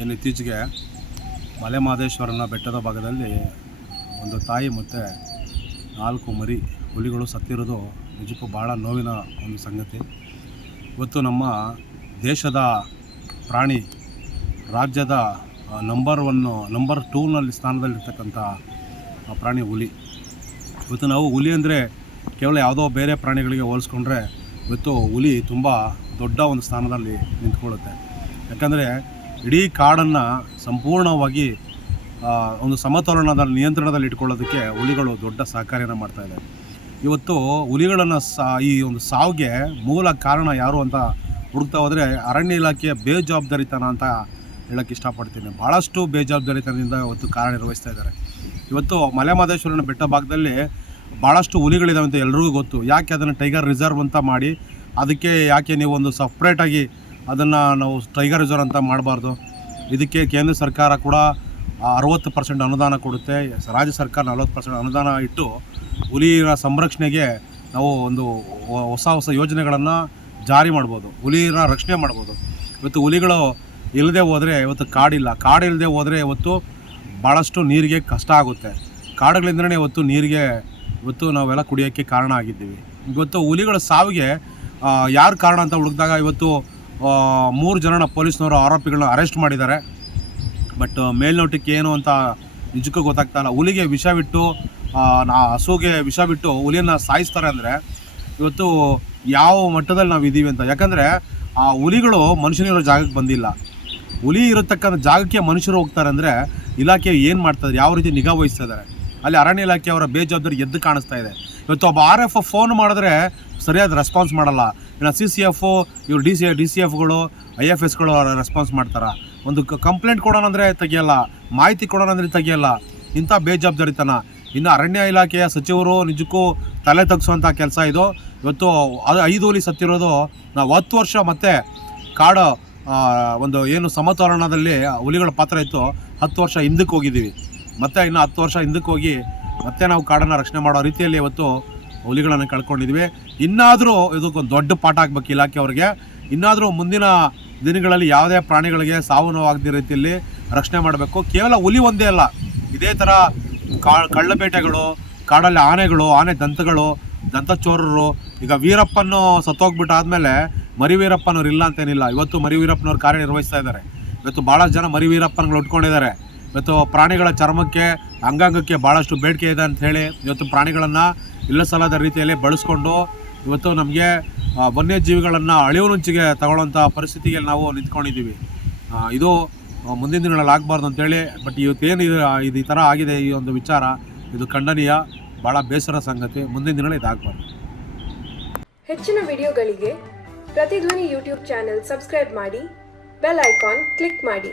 ಏನು ಇತ್ತೀಚೆಗೆ ಮಲೆಮಹದೇಶ್ವರನ ಬೆಟ್ಟದ ಭಾಗದಲ್ಲಿ ಒಂದು ತಾಯಿ ಮತ್ತು 4 ಮರಿ ಹುಲಿಗಳು ಸತ್ತಿರೋದು ನಿಜಕ್ಕೂ ಭಾಳ ನೋವಿನ ಒಂದು ಸಂಗತಿ. ಇವತ್ತು ನಮ್ಮ ದೇಶದ ಪ್ರಾಣಿ ರಾಜ್ಯದ ನಂಬರ್ 2ನಲ್ಲಿ ಸ್ಥಾನದಲ್ಲಿರ್ತಕ್ಕಂಥ ಪ್ರಾಣಿ ಹುಲಿ. ಇವತ್ತು ನಾವು ಹುಲಿ ಅಂದರೆ ಕೇವಲ ಯಾವುದೋ ಬೇರೆ ಪ್ರಾಣಿಗಳಿಗೆ ಹೋಲಿಸ್ಕೊಂಡ್ರೆ ಇವತ್ತು ಹುಲಿ ತುಂಬ ದೊಡ್ಡ ಒಂದು ಸ್ಥಾನದಲ್ಲಿ ನಿಂತ್ಕೊಳ್ಳುತ್ತೆ. ಯಾಕಂದರೆ ಇಡೀ ಕಾಡನ್ನು ಸಂಪೂರ್ಣವಾಗಿ ಒಂದು ಸಮತೋಲನದ ನಿಯಂತ್ರಣದಲ್ಲಿ ಇಟ್ಕೊಳ್ಳೋದಕ್ಕೆ ಹುಲಿಗಳು ದೊಡ್ಡ ಸಹಕಾರ್ಯನ ಮಾಡ್ತಾಯಿದೆ. ಇವತ್ತು ಹುಲಿಗಳನ್ನು ಈ ಒಂದು ಸಾವಿಗೆ ಮೂಲ ಕಾರಣ ಯಾರು ಅಂತ ಹುಡುಕ್ತಾ ಹೋದರೆ ಅರಣ್ಯ ಇಲಾಖೆಯ ಬೇಜವಾಬ್ದಾರಿತನ ಅಂತ ಹೇಳೋಕ್ಕೆ ಇಷ್ಟಪಡ್ತೀನಿ. ಭಾಳಷ್ಟು ಬೇಜವಾಬ್ದಾರಿತನದಿಂದ ಇವತ್ತು ಕಾರ್ಯನಿರ್ವಹಿಸ್ತಾ ಇದ್ದಾರೆ. ಇವತ್ತು ಮಲೆಮಹದೇಶ್ವರನ ಬೆಟ್ಟ ಭಾಗದಲ್ಲಿ ಭಾಳಷ್ಟು ಹುಲಿಗಳಿದಾವೆ ಅಂತ ಎಲ್ರಿಗೂ ಗೊತ್ತು. ಯಾಕೆ ಅದನ್ನು ಟೈಗರ್ ರಿಸರ್ವ್ ಅಂತ ಮಾಡಿ ಅದಕ್ಕೆ ಯಾಕೆ ನೀವು ಒಂದು ಸಪ್ರೇಟಾಗಿ ಅದನ್ನು ನಾವು ಟೈಗರ್ ರಿಸರ್ವ್ ಅಂತ ಮಾಡಬಾರ್ದು? ಇದಕ್ಕೆ ಕೇಂದ್ರ ಸರ್ಕಾರ ಕೂಡ 60% ಅನುದಾನ ಕೊಡುತ್ತೆ, ರಾಜ್ಯ ಸರ್ಕಾರ 40% ಅನುದಾನ ಇಟ್ಟು ಹುಲಿಯ ಸಂರಕ್ಷಣೆಗೆ ನಾವು ಒಂದು ಹೊಸ ಯೋಜನೆಗಳನ್ನು ಜಾರಿ ಮಾಡ್ಬೋದು, ಹುಲಿನ ರಕ್ಷಣೆ ಮಾಡ್ಬೋದು. ಇವತ್ತು ಹುಲಿಗಳು ಇಲ್ಲದೆ ಹೋದರೆ ಇವತ್ತು ಕಾಡಿಲ್ಲದೆ ಹೋದರೆ ಇವತ್ತು ಭಾಳಷ್ಟು ನೀರಿಗೆ ಕಷ್ಟ ಆಗುತ್ತೆ. ಕಾಡುಗಳಿಂದಲೇ ಇವತ್ತು ನೀರಿಗೆ ನಾವೆಲ್ಲ ಕುಡಿಯೋಕ್ಕೆ ಕಾರಣ ಆಗಿದ್ದೀವಿ. ಇವತ್ತು ಹುಲಿಗಳ ಸಾವಿಗೆ ಯಾರು ಕಾರಣ ಅಂತ ಹುಡುಕಿದಾಗ ಇವತ್ತು 3 ಜನನ ಪೊಲೀಸ್ನವರು ಆರೋಪಿಗಳನ್ನ ಅರೆಸ್ಟ್ ಮಾಡಿದ್ದಾರೆ. ಬಟ್ ಮೇಲ್ನೋಟಕ್ಕೆ ಏನು ಅಂತ ನಿಜಕ್ಕೂ ಗೊತ್ತಾಗ್ತಾಯಿಲ್ಲ. ಹುಲಿಗೆ ವಿಷ ಬಿಟ್ಟು ಹಸುಗೆ ವಿಷ ಬಿಟ್ಟು ಹುಲಿಯನ್ನು ಸಾಯಿಸ್ತಾರೆ ಅಂದರೆ ಇವತ್ತು ಯಾವ ಮಟ್ಟದಲ್ಲಿ ನಾವು ಇದ್ದೀವಿ ಅಂತ. ಯಾಕಂದರೆ ಆ ಹುಲಿಗಳು ಮನುಷ್ಯನಿರೋ ಜಾಗಕ್ಕೆ ಬಂದಿಲ್ಲ. ಹುಲಿ ಇರತಕ್ಕಂಥ ಜಾಗಕ್ಕೆ ಮನುಷ್ಯರು ಹೋಗ್ತಾರೆ ಅಂದರೆ ಇಲಾಖೆ ಏನು ಮಾಡ್ತಾರೆ, ಯಾವ ರೀತಿ ನಿಗಾ ವಹಿಸ್ತಾ ಇದ್ದಾರೆ? ಅಲ್ಲಿ ಅರಣ್ಯ ಇಲಾಖೆಯವರ ಬೇಜವಾಬ್ದಾರಿ ಎದ್ದು ಕಾಣಿಸ್ತಾ ಇದೆ. ಇವತ್ತು ಒಬ್ಬ RF ಫೋನ್ ಮಾಡಿದ್ರೆ ಸರಿಯಾದ ರೆಸ್ಪಾನ್ಸ್ ಮಾಡಲ್ಲ. ಇನ್ನು CCF ಇವರು DCFಗಳು IFSಗಳು ರೆಸ್ಪಾನ್ಸ್ ಮಾಡ್ತಾರೆ. ಒಂದು ಕಂಪ್ಲೇಂಟ್ ಕೊಡೋಣ ಅಂದರೆ ತೆಗಿಯಲ್ಲ, ಮಾಹಿತಿ ಕೊಡೋಣ ಅಂದರೆ ತೆಗಿಯಲ್ಲ. ಇಂಥ ಬೇಜವಾಬ್ದಾರಿತನ. ಇನ್ನು ಅರಣ್ಯ ಇಲಾಖೆಯ ಸಚಿವರು ನಿಜಕ್ಕೂ ತಲೆ ತಗ್ಸುವಂಥ ಕೆಲಸ ಇದು. ಇವತ್ತು 5 ಹುಲಿ ಸತ್ತಿರೋದು ನಾವು 10 ವರ್ಷ ಮತ್ತು ಕಾಡು ಒಂದು ಏನು ಸಮತೋಲನದಲ್ಲಿ ಹುಲಿಗಳ ಪಾತ್ರ ಇತ್ತು 10 ವರ್ಷ ಹಿಂದಕ್ಕೆ ಹೋಗಿದ್ದೀವಿ. ಮತ್ತು ಇನ್ನು 10 ವರ್ಷ ಹಿಂದಕ್ಕೆ ಹೋಗಿ ಮತ್ತೆ ನಾವು ಕಾಡನ್ನು ರಕ್ಷಣೆ ಮಾಡೋ ರೀತಿಯಲ್ಲಿ ಇವತ್ತು ಹುಲಿಗಳನ್ನು ಕಳ್ಕೊಂಡಿದ್ವಿ. ಇನ್ನಾದರೂ ಇದಕ್ಕೊಂದು ದೊಡ್ಡ ಪಾಠ ಆಗಬೇಕು ಇಲಾಖೆಯವ್ರಿಗೆ. ಇನ್ನಾದರೂ ಮುಂದಿನ ದಿನಗಳಲ್ಲಿ ಯಾವುದೇ ಪ್ರಾಣಿಗಳಿಗೆ ಸಾವು ನೋವಾಗದ ರೀತಿಯಲ್ಲಿ ರಕ್ಷಣೆ ಮಾಡಬೇಕು. ಕೇವಲ ಹುಲಿ ಒಂದೇ ಅಲ್ಲ, ಇದೇ ಥರ ಕಳ್ಳಬೇಟೆಗಳು, ಕಾಡಲ್ಲಿ ಆನೆ ದಂತಗಳು, ದಂತಚೋರರು. ಈಗ ವೀರಪ್ಪನ್ನು ಸತ್ತೋಗ್ಬಿಟ್ಟು ಆದಮೇಲೆ ಮರಿ ವೀರಪ್ಪನವ್ರು ಇಲ್ಲ ಅಂತೇನಿಲ್ಲ. ಇವತ್ತು ಮರಿ ವೀರಪ್ಪನವ್ರು ಕಾರ್ಯನಿರ್ವಹಿಸ್ತಾ ಇದ್ದಾರೆ. ಇವತ್ತು ಭಾಳಷ್ಟು ಜನ ಮರಿ ವೀರಪ್ಪನ್ಗಳು ಉಟ್ಕೊಂಡಿದ್ದಾರೆ. ಇವತ್ತು ಪ್ರಾಣಿಗಳ ಚರ್ಮಕ್ಕೆ ಅಂಗಾಂಗಕ್ಕೆ ಭಾಳಷ್ಟು ಬೇಡಿಕೆ ಇದೆ ಅಂತ ಹೇಳಿ ಇವತ್ತು ಪ್ರಾಣಿಗಳನ್ನು ಇಲ್ಲ ಸಲ್ಲದ ರೀತಿಯಲ್ಲಿ ಬಳಸ್ಕೊಂಡು ಇವತ್ತು ನಮಗೆ ವನ್ಯಜೀವಿಗಳನ್ನು ಅಳಿವುನುಂಚಿಗೆ ತಗೊಳ್ಳೋಂಥ ಪರಿಸ್ಥಿತಿಗೆ ನಾವು ನಿಂತ್ಕೊಂಡಿದ್ದೀವಿ. ಇದು ಮುಂದಿನ ದಿನಗಳಲ್ಲಿ ಆಗಬಾರ್ದು ಅಂತೇಳಿ. ಬಟ್ ಇವತ್ತೇನು ಇದು ಈ ಥರ ಆಗಿದೆ, ಈ ಒಂದು ವಿಚಾರ ಇದು ಖಂಡನೀಯ, ಭಾಳ ಬೇಸರ ಸಂಗತಿ. ಮುಂದಿನ ದಿನಗಳಲ್ಲಿ ಇದಾಗಬಾರ್ದು. ಹೆಚ್ಚಿನ ವಿಡಿಯೋಗಳಿಗೆ ಪ್ರತಿಧ್ವನಿ ಯೂಟ್ಯೂಬ್ ಚಾನೆಲ್ ಸಬ್ಸ್ಕ್ರೈಬ್ ಮಾಡಿ, ಬೆಲ್ ಐಕಾನ್ ಕ್ಲಿಕ್ ಮಾಡಿ.